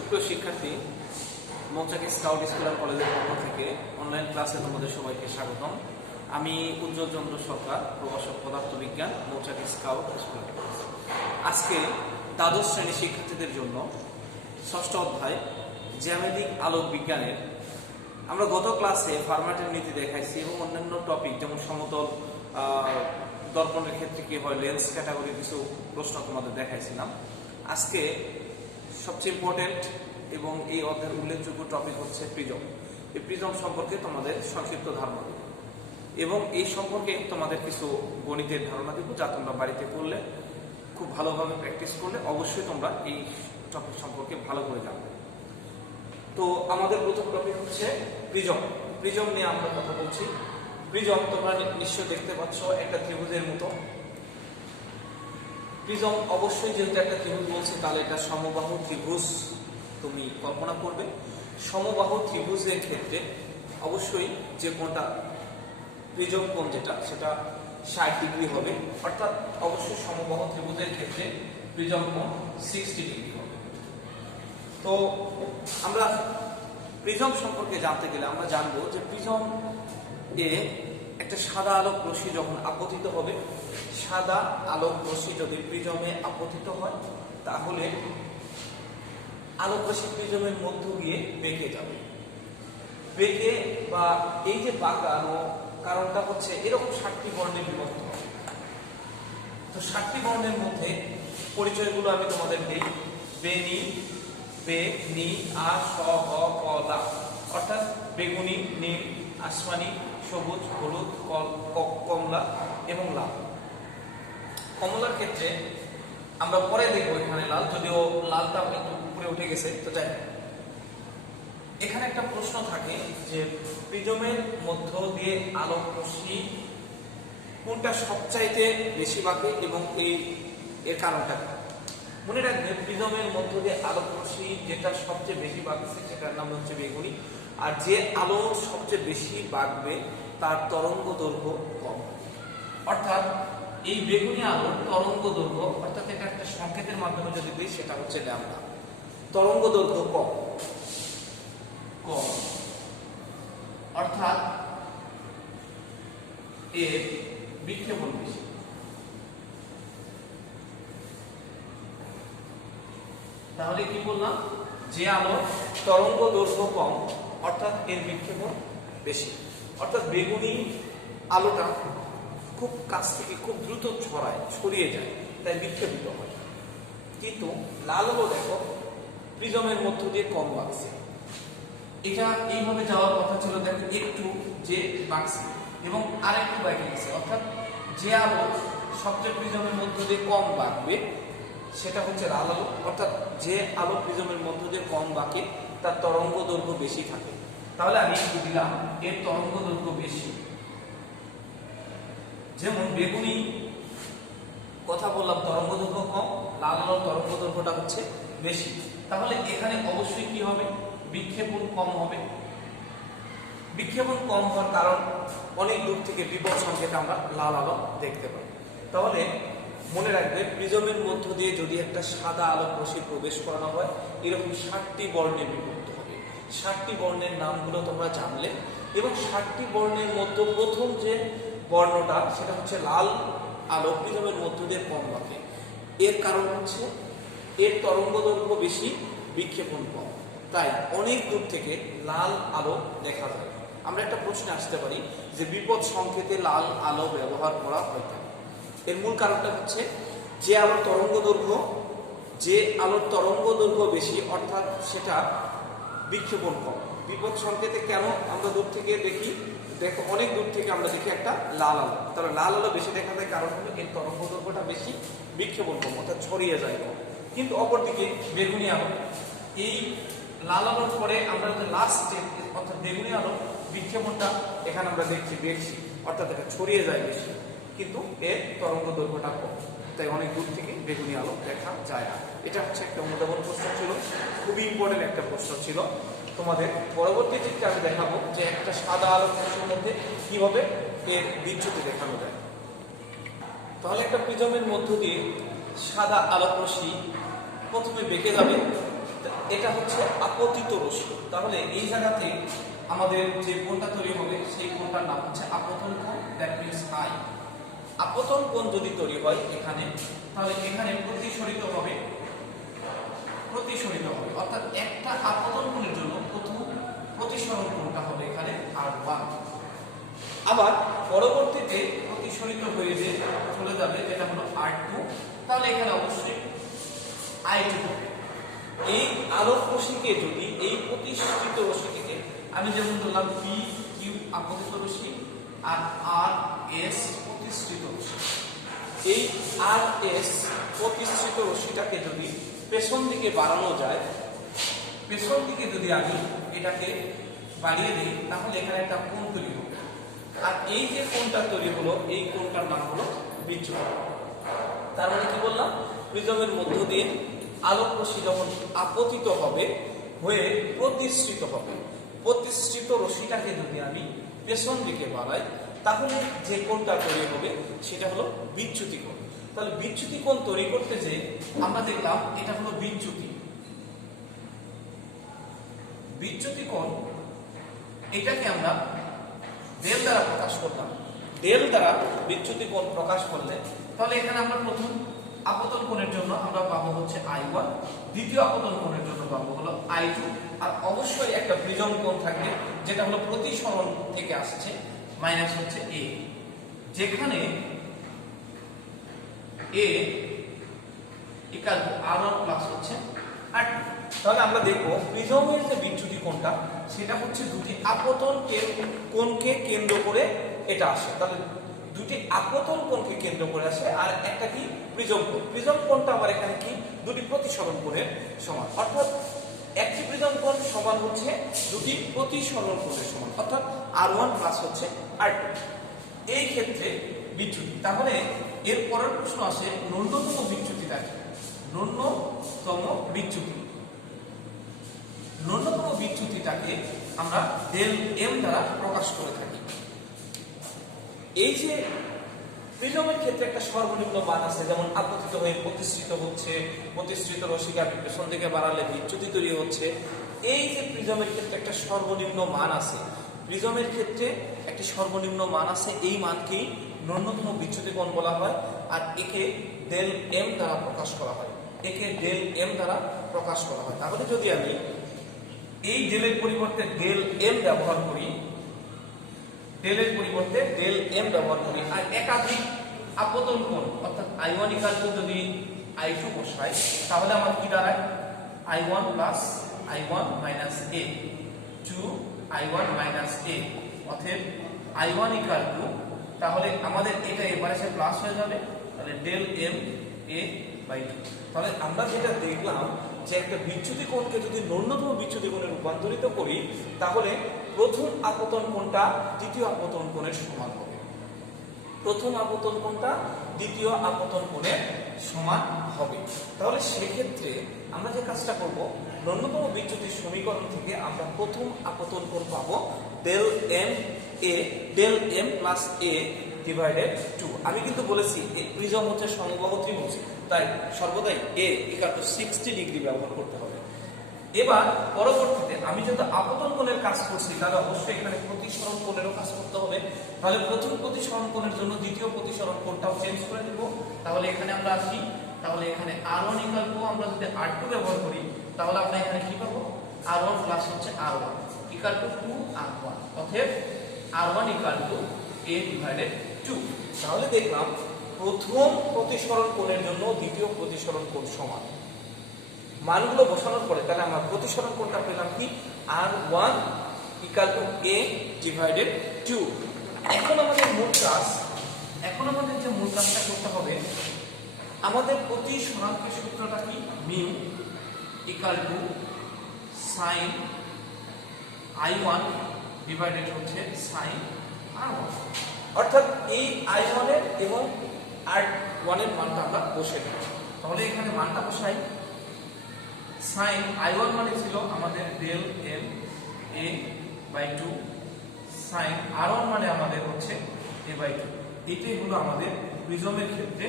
সুপ্রিয় শিক্ষার্থী, মৌচাক স্কাউট স্কুল অ্যান্ড কলেজের পক্ষ থেকে অনলাইন ক্লাসে তোমাদের সবাইকে স্বাগতম। আমি উজ্জ্বল চন্দ্র সরকার, প্রভাষক পদার্থবিজ্ঞান, মৌচাক স্কাউট স্কুল। আজকে দ্বাদশ শ্রেণীর শিক্ষার্থীদের জন্য ষষ্ঠ অধ্যায় জ্যামিতিক আলোক বিজ্ঞানের আমরা গত ক্লাসে ফরম্যাটের নীতি দেখাইছি এবং অন্যান্য টপিক যেমন সমতল দর্পণের ক্ষেত্রে কি হয়, লেন্স ক্যাটাগরি কিছু প্রশ্ন তোমাদের দেখাইছিলাম। আজকে সবচেয়ে ইম্পর্টেন্ট এবং এই অধ্যায়ের উল্লেখযোগ্য টপিক হচ্ছে প্রিজম। এই প্রিজম সম্পর্কে তোমাদের সংক্ষিপ্ত ধারণা দেব এবং এই সম্পর্কে তোমাদের কিছু গণিতের ধারণা দেব, যা তোমরা বাড়িতে করলে খুব ভালোভাবে প্র্যাকটিস করলে অবশ্যই তোমরা এই টপিক সম্পর্কে ভালো করে জানবে। তো আমাদের প্রথম টপিক হচ্ছে প্রিজম। প্রিজম নিয়ে আমরা কথা বলছি। প্রিজম তোমরা নিশ্চয় দেখতে পাচ্ছ একটা ত্রিভুজের মতো। প্রিজম অবশ্যই যেহেতু একটা ত্রিভুজ বলছে, তাহলে এটা সমবাহু ত্রিভুজ তুমি কল্পনা করবে। সমবাহু ত্রিভুজের ক্ষেত্রে অবশ্যই যে কোণটা প্রিজম কোণ যেটা সেটা 60 ডিগ্রি হবে, অর্থাৎ অবশ্যই সমবাহু ত্রিভুজের ক্ষেত্রে প্রিজম কোণ 60 ডিগ্রি হবে। তো আমরা প্রিজম সম্পর্কে জানতে গেলে আমরা জানবো যে প্রিজম এ একটা সাদা আলোক রশ্মি যখন আপতিত হবে, সাদা আলোক রশ্মি যদি প্রিজমে আপতিত হয় তাহলে আলোক রশ্মি প্রিজমের মধ্য দিয়ে বেঁকে যাবে। বেঁকে বা এই যে বাঁকানো কারণটা হচ্ছে এরকম 60টি বর্ণে বিভক্ত হবে। তো 60টি বর্ণের মধ্যে পরিচয়গুলো আমি তোমাদের দিই। বেনি, বে, নি, আ, স, হ, ক, লা, অর্থাৎ বেগুনি, নীল, আসমানি, সবুজ, হলুদ, কমলা এবং লাল। কমলার ক্ষেত্রে আমরা পরে দেখবো এখানে লাল, যদিও লালটা একটু উপরে উঠে গেছে। তো যাই এখানে একটা প্রশ্ন থাকে যে প্রিজমের মধ্য দিয়ে আলোক রশ্মি কোনটা সবচাইতে বেশি বাঁকে এবং এর কারণটা মনে রাখবে। প্রিজমের মধ্য দিয়ে আলোক রশ্মি যেটা সবচেয়ে বেশি বাঁকছে সেটার নাম হচ্ছে বেগুনি, আর যে আলো সবচেয়ে বেশি বাঁকবে তার তরঙ্গ দৈর্ঘ্য কম। অর্থাৎ এই বেগুনি আলোর তরঙ্গ দৈর্ঘ্য, অর্থাৎ এটা একটা সংকেতের মাধ্যমে যদি দিই সেটা হচ্ছে ল্যাম্ডা। তরঙ্গ দৈর্ঘ্য কম, অর্থাৎ এর বিক্ষেপণ বেশি। তাহলে কি বললাম, যে আলোর তরঙ্গ দৈর্ঘ্য কম অর্থাৎ এর বিক্ষেপণ বেশি। অর্থাৎ বেগুনি আলোটা খুব কাছ থেকে খুব দ্রুত ছড়িয়ে যায়, তাই বিক্ষেপিত হয়। কিন্তু লাল আলো দেখো প্রিজমের মধ্য দিয়ে কম বাঁকছে। এটা এইভাবে যাওয়ার কথা ছিল, দেখো একটু যে বাঁকছে এবং আরেকটু বাইরে গেছে। অর্থাৎ যে আলো সবচেয়ে প্রিজমের মধ্য দিয়ে কম বাঁকবে সেটা হচ্ছে লাল আলো। অর্থাৎ যে আলো প্রিজমের মধ্য দিয়ে কম বাঁকে তার তরঙ্গ দৈর্ঘ্য বেশি থাকে। তাহলে আমি দিলাম এর তরঙ্গ দৈর্ঘ্য বেশি। যেমন বেগুনি কথা বললাম তরঙ্গ দৈর্ঘ্য কম, লাল আলোর তরঙ্গ দৈর্ঘ্যটা হচ্ছে বেশি। তাহলে এখানে অবশ্যই কি হবে, বিক্ষেপণ কম হবে। বিক্ষেপণ কম হওয়ার কারণ অনেক দূর থেকে বিপদ সংকেত আমরা লাল আলো দেখতে পাই। তাহলে মনে রাখবে প্রিজমের মধ্য দিয়ে যদি একটা সাদা আলোক রশ্মি প্রবেশ করানো হয় এরকম 60টি বর্ণে বিভক্ত হবে। 60টি বর্ণের নামগুলো তোমরা জানলে এবং 60টি বর্ণের মধ্যে প্রথম যে বর্ণটা সেটা হচ্ছে লাল আলো প্রিজমের মধ্য দিয়ে কম বাঁকে। এর কারণ হচ্ছে এর তরঙ্গ দৈর্ঘ্য বেশি, বিক্ষেপণ কম, তাই অনেক দূর থেকে লাল আলো দেখা যায়। আমরা একটা প্রশ্নে আসতে পারি যে বিপদ সংকেতে লাল আলো ব্যবহার করা হয় কেন? এর মূল কারণটা হচ্ছে যে আলোর তরঙ্গ দৈর্ঘ্য বেশি অর্থাৎ সেটা বিক্ষেপণ কম। বিপদ সংকেতে কেন আমরা দূর থেকে দেখি, দেখো অনেক দূর থেকে আমরা দেখি একটা লাল আলো, তাহলে লাল আলো বেশি দেখা যায় কারণ হলো এর তরঙ্গ দৈর্ঘ্যটা বেশি, বিক্ষেপণ কম অর্থাৎ ছড়িয়ে যায় কম। কিন্তু অপরদিকে বেগুনি আলো, এই লাল আলোর পরে আমরা যে লাস্ট স্টেপ অর্থাৎ বেগুনি আলো বিক্ষেপণটা এখানে আমরা দেখছি বেশি, অর্থাৎ এটা ছড়িয়ে যায় বেশি, কিন্তু এর তরঙ্গ দৈর্ঘ্যটা কম, তাই অনেক দূর থেকে বেগুনি আলো দেখা যায় না। এটা হচ্ছে একটা মূল্যবান প্রশ্ন ছিল, খুবই ইম্পর্টেন্ট একটা প্রশ্ন ছিল তোমাদের। পরবর্তী চিত্রে আমি দেখাবো যে একটা সাদা আলোক রশ্মির মধ্যে কিভাবে এর বিচ্যুতি দেখানো যায়। তাহলে একটা প্রিজমের মধ্য দিয়ে সাদা আলোক রশ্মি প্রথমে বেঁকে যাবে, এটা হচ্ছে আপতিত রশ্মি। তাহলে এই জায়গাতে আমাদের যে কোণটা তৈরি হবে সেই কোণটার নাম হচ্ছে আপতন কোণ, দ্যাট মিন্স আই। আপতন কোণ যদি তৈরি হয় এখানে, তাহলে এখানে প্রতিসরিত হবে, অর্থাৎ একটা আপতন কোণের জন্য প্রথম প্রতিসরণ কোণটা হবে এখানে R1। আবার পরবর্তীতে প্রতিসরিত হয়ে যে চলে যাবে যেটা হলো R2, তাহলে এখানে অবশ্যই I2 হবে। এই আলোক রশ্মিকে যদি এই প্রতিষ্ঠিত রশ্মিটিকে আমি যেমন বললাম P Q আপতিত রশ্মি আর R S প্রতিষ্ঠিত রশ্মি, এই R S প্রতিষ্ঠিত রশ্মিটাকে যদি পেছন দিকে বাড়ানো যায়, পেছন দিকে যদি আমি এটাকে বাড়িয়ে দিই তাহলে এখানে একটা কোণ তৈরি হবে। আর এই যে কোণটা তৈরি হলো এই কোণটার নাম হলো বিচ্যুতি। তার মানে কি বললাম, প্রিজমের মধ্য দিয়ে আলোক রশ্মি যখন আপতিত হবে হয়ে প্রতিষ্ঠিত হবে, প্রতিষ্ঠিত রশ্মিটাকে যদি আমি পেছন দিকে বাড়াই তাহলে যে কোণটা তৈরি হবে সেটা হলো বিচ্যুতি কোণ। তাহলে বিচ্যুতি কোণ তৈরি করতে যে আমরা দেখলাম এটা হলো বিচ্যুতি কোণ, এটাকে আমরা ডেল দ্বারা প্রকাশ করলাম। ডেল দ্বারা বিচ্যুতি কোণ প্রকাশ করলে তাহলে এখানে আমরা প্রথম আপতন কোণের জন্য আমরা পাবো হচ্ছে I1, দ্বিতীয় আপতন কোণের জন্য পাবো হলো I2, আর অবশ্যই একটা প্রিজম কোণ থাকবে যেটা হলো প্রতিসরণ থেকে আসছে মাইনাস হচ্ছে A, যেখানে A equal to R1 plus হচ্ছে R2। তাহলে আমরা দেখবো প্রিজমের যে বিচ্যুতি কোণটা সেটা হচ্ছে দুটি আপতন কোণকে কেন্দ্র করে এটা আসে। তাহলে দুটি আপতন কোণকে কেন্দ্র করে আসে আর একটা কি প্রিজম কোণ। প্রিজম কোণটা আবার এখানে কি দুটি প্রতিসরণ কোণের সমান, অর্থাৎ একটি প্রিজম কোণ সমান হচ্ছে দুটি প্রতিসরণ কোণের সমান, অর্থাৎ R1 প্লাস হচ্ছে R2। এই ক্ষেত্রে বিচ্যুতি, তাহলে এর পরের প্রশ্ন আসে ন্যূনতম বিচ্যুতিটা কি? ন্যূনতম বিচ্যুতিটাকে আমরা ডেল এম দ্বারা প্রকাশ করে থাকি। এই যে প্রিজমের ক্ষেত্রে একটা সর্বনিম্ন মান আছে, যেমন আপতিত হয়ে প্রতিষ্ঠিত হচ্ছে, প্রতিষ্ঠিত রশ্মিকে আপনি পেছন দিকে বাড়ালে বিচ্যুতি তৈরি হচ্ছে। এই যে প্রিজমের ক্ষেত্রে একটা সর্বনিম্ন মান আছে, প্রিজমের ক্ষেত্রে একটি সর্বনিম্ন মান আছে, এই মানকেই ন্যূনতম বিচ্যুতি কোণ বলা হয় আর একে ডেল এম দ্বারা প্রকাশ করা হয়, তাহলে যদি আমি এই ডেলের পরিবর্তে ডেল এম ব্যবহার করি, আর একাধিক আপতন কোণ অর্থাৎ I1 ইকুয়াল টু যদি I2 বসাই তাহলে আমার কি দাঁড়ায় I1 plus I1 minus A 2I1 minus A, অতএব I1 ইকুয়াল টু, তাহলে আমাদের এটা এবারে সে প্লাস হয়ে যাবে, তাহলে ডেল এম A বাই 2। তাহলে আমরা যেটা দেখলাম যে একটা বিচ্যুতি কোণকে যদি ন্যূনতম বিচ্যুতি কোণে রূপান্তরিত করি তাহলে প্রথম আপতন কোণটা দ্বিতীয় আপতন কোণের সমান হবে, তাহলে সেক্ষেত্রে আমরা যে কাজটা করব, ন্যূনতম বিচ্যুতির সমীকরণ থেকে আমরা প্রথম আপতন কোণ পাবো del M plus A divided 2। আমি কিন্তু বলেছি প্রিজম হচ্ছে সমবাহু ত্রিভুজ, তাই সর্বদাই A ইকুয়াল টু 60 ডিগ্রি ব্যবহার করতে হবে। এবার পরবর্তীতে আমি যেহেতু আপতন কোণের কাজ করছি তাহলে অবশ্যই এখানে প্রতিসরণ কোণেরও কাজ করতে হবে। তাহলে প্রথম প্রতিসরণ কোণের জন্য দ্বিতীয় প্রতিসরণ কোণটাও চেঞ্জ করে দেব। তাহলে এখানে আমরা আসি, তাহলে এখানে R1 ইকুয়াল টু আমরা যদি R2 ব্যবহার করি তাহলে আমরা এখানে কি পাবো R1 প্লাস হচ্ছে R1 ইকুয়াল টু 2R1, অতএব R1 equal to A divided 2। তাহলে দেখলাম প্রথম প্রতিসরণ কোণের জন্য দ্বিতীয় প্রতিসরণ কোণ সমান, মানগুলো বসানোর পরে তাহলে আমরা প্রতিসরণ কোণটা পেলাম কি R1 equal to A divided 2। এখন আমাদের যে মূল কাজটা করতে হবে, আমাদের প্রতিসরাঙ্কের সূত্রটা কি mu equal to sine I1 divided হচ্ছে সাইন R1, অর্থাৎ এই I1 এর এবং R1 এর মানটা আমরা বসে দিই। তাহলে এখানে মানটা বসাই, সাইন I1 মানে ছিল আমাদের del M A by 2, sine R1 মানে আমাদের হচ্ছে A বাই 2। এটাই হলো আমাদের প্রিজমের ক্ষেত্রে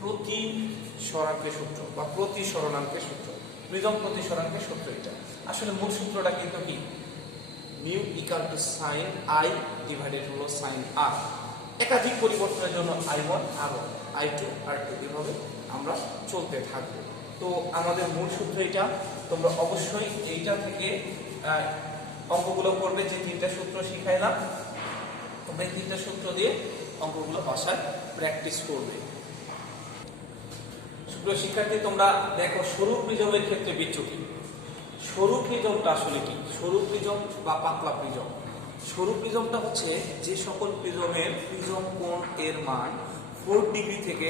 প্রতিসরাঙ্কের সূত্র বা প্রতিসরণাঙ্কের সূত্র। প্রিজম প্রতিসরাঙ্কের সূত্র এটা। আসলে মূল সূত্রটা কিন্তু কি, mu equal to sine I divided হলো সাইন আর। একাধিক পরিবর্তনের জন্য I1 R1 I2 R2 এভাবে আমরা চলতে থাকবো। তো আমাদের মূল সূত্র এটা, তোমরা অবশ্যই এইটা থেকে অঙ্কগুলো করবে। যে তিনটা সূত্র শিখাইলাম তোমরা এই তিনটা সূত্র দিয়ে অঙ্কগুলো বাসায় প্র্যাকটিস করবে। সুপ্রিয় শিক্ষার্থী, তোমরা দেখো সরু প্রিজমের ক্ষেত্রে বিচ্যুতি। সরু প্রিজমটা আসলে কি? সরু প্রিজম বা পাতলা প্রিজম। সরু প্রিজমটা হচ্ছে যে সকল প্রিজমের প্রিজম কোণ এর মান 4 ডিগ্রি থেকে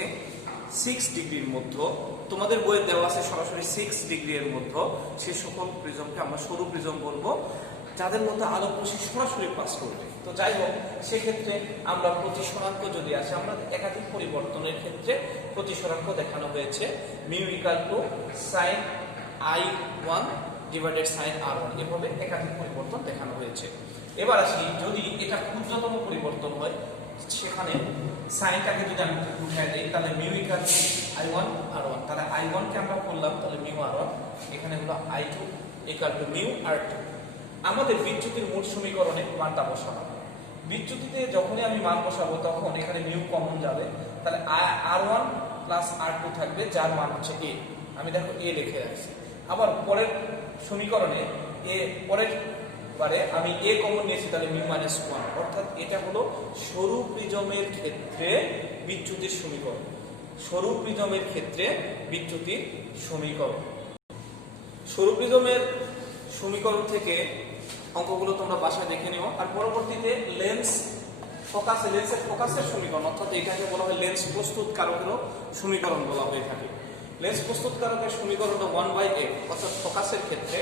6 ডিগ্রির মধ্যে, তোমাদের বইয়ে দেওয়া আছে সরাসরি 6 ডিগ্রি এর মধ্যে, সে সকল প্রিজমকে আমরা সরু প্রিজম বলবো, যাদের মধ্যে আলোক রশ্মি সরাসরি পাস করবে। তো যাই হোক, সেক্ষেত্রে আমরা প্রতিসরাঙ্ক যদি আসে, আমরা একাধিক পরিবর্তনের ক্ষেত্রে প্রতিসরাঙ্ক দেখানো হয়েছে mu equal to sine I1 divided sine R1, এভাবে একাধিক পরিবর্তন দেখানো হয়েছে। এবার আসি, যদি এটা ক্ষুদ্রতম পরিবর্তন হয়, সেখানে সাইনটাকে যদি আমি উঠাই দিই, তাহলে mu equal two I1 R1, তাহলে I1 কে আমরা করলাম তাহলে মিউ R1, এখানে হলো I2 equal to mu R2। আমাদের বিচ্যুতির মূল সমীকরণে মানটা বসানো। বিচ্যুতিতে যখনই আমি মান বসাবো তখন এখানে মিউ কমন যাবে, তাহলে R1 প্লাস R2 থাকবে, যার মান হচ্ছে A। আমি দেখো A লিখে রাখছি। আবার পরের সমীকরণে পরের বারে আমি A কমন নিয়েছি, তাহলে মিউ মাইনাস 1, অর্থাৎ এটা হলো সরু প্রিজমের ক্ষেত্রে বিচ্যুতির সমীকরণ। সরু প্রিজমের ক্ষেত্রে বিচ্যুতির সমীকরণ। সরু প্রিজমের সমীকরণ থেকে অঙ্কগুলো তোমরা বাসায় দেখে নিও। আর পরবর্তীতে লেন্সের ফোকাসের সমীকরণ, অর্থাৎ এটাকে বলা হয় লেন্স প্রস্তুতকারকেরও সমীকরণ বলা হয়ে থাকে। লেন্স প্রস্তুতকারকের সমীকরণটা 1/a, অর্থাৎ ফোকাসের ক্ষেত্রে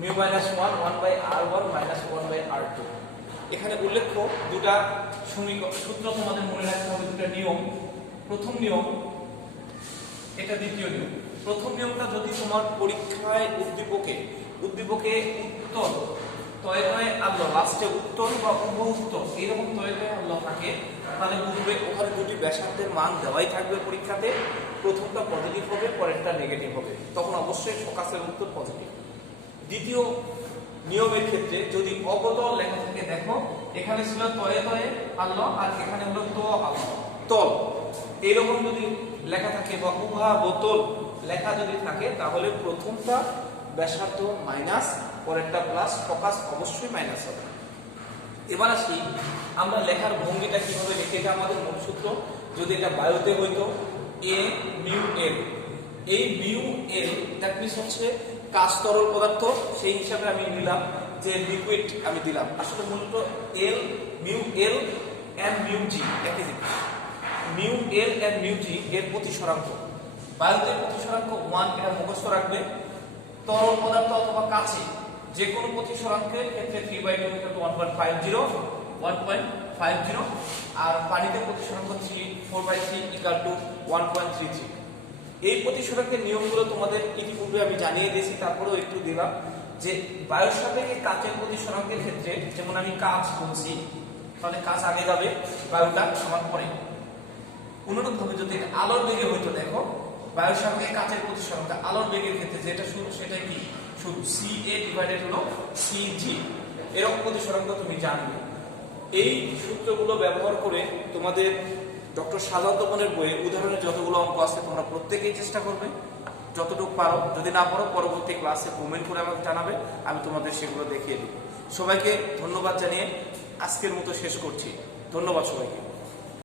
mu minus 1 1/r1 minus 1/r2। এখানে উল্লেখ্য দুটা সূত্র তোমাদের মনে রাখতে হবে, দুটা নিয়ম। প্রথম নিয়ম, এটা দ্বিতীয় নিয়ম। প্রথম নিয়মটা, যদি তোমার পরীক্ষায় উদ্দীপকে উত্তর তয়ে তয়ে আল্লাহ, লাস্টে উত্তর বা উত্তর এইরকম তয়ে তয়ে আল্লাহ থাকে, তাহলে বুঝবে ওখানে দুটি ব্যাসার্ধের মান দেওয়াই থাকবে পরীক্ষাতে। প্রথমটা পজিটিভ হবে, পরেরটা নেগেটিভ হবে, তখন অবশ্যই ফোকাসের উত্তর পজিটিভ। দ্বিতীয় নিয়মের ক্ষেত্রে যদি অবতল লেখা থাকে, দেখো এখানে ছিল তয়ে তয়ে আল্লাহ আর এখানে হলো তো আল্লাহ তল, এইরকম যদি লেখা থাকে বা উভা বোতল লেখা যদি থাকে, তাহলে প্রথমটা ব্যাসার্ধ মাইনাস, পরেরটা প্লাস, ফোকাস অবশ্যই মাইনাস হবে। এবার আসি আমরা লেখার ভঙ্গিটা কিভাবে লিখে, এটা আমাদের মূল সূত্র। যদি এটা বায়ুতে হইতো A মিউ L, এই মিউ L দ্যাট মিনস হচ্ছে কাঁচ তরল পদার্থ, সেই হিসাবে আমি নিলাম যে লিকুইড আমি দিলাম। আসলে মূলত L mu L and mu G একই জিনিস। Mu L and mu G এর প্রতিসরাঙ্ক, বায়ুতে প্রতিসরাঙ্ক 1, এটা মুখস্থ রাখবে। তরল পদার্থ অথবা কাছে যে কোনো প্রতিসরাঙ্কের ক্ষেত্রে 3/2 1.50, আর পানিতে প্রতিসরাঙ্ক 4/3 ইকুয়াল টু 1.33। এই প্রতিসরাঙ্কের নিয়মগুলো তোমাদের ইতিপূর্বে আমি জানিয়ে দিয়েছি, তারপরেও একটু দিলাম যে বায়ুর সাপেক্ষে কাচের প্রতিসরাঙ্কের ক্ষেত্রে, যেমন আমি কাঁচ বলছি, তাহলে কাঁচ আগে যাবে, বায়ুটা আমার পরে। অনুরূপভাবে যদি আলোর বেগে হইতো, দেখো বায়ুর সাপেক্ষে কাচের প্রতিসরাঙ্ক আলোর বেগের ক্ষেত্রে যেটা শুরু, সেটাই কি শুরু, CA ডিভাইডেড হলো CG, এরকম প্রতিসরাঙ্ক তুমি জানবে। এই সূত্রগুলো ব্যবহার করে তোমাদের ডক্টর সাজাদ তপনের বইয়ে উদাহরণের যতগুলো অঙ্ক আছে তোমরা প্রত্যেকেই চেষ্টা করবে যতটুকু পারো। যদি না পারো পরবর্তী ক্লাসে কমেন্ট করে আমাকে জানাবে, আমি তোমাদের সেগুলো দেখিয়ে দেব। সবাইকে ধন্যবাদ জানিয়ে আজকের মতো শেষ করছি। ধন্যবাদ সবাইকে।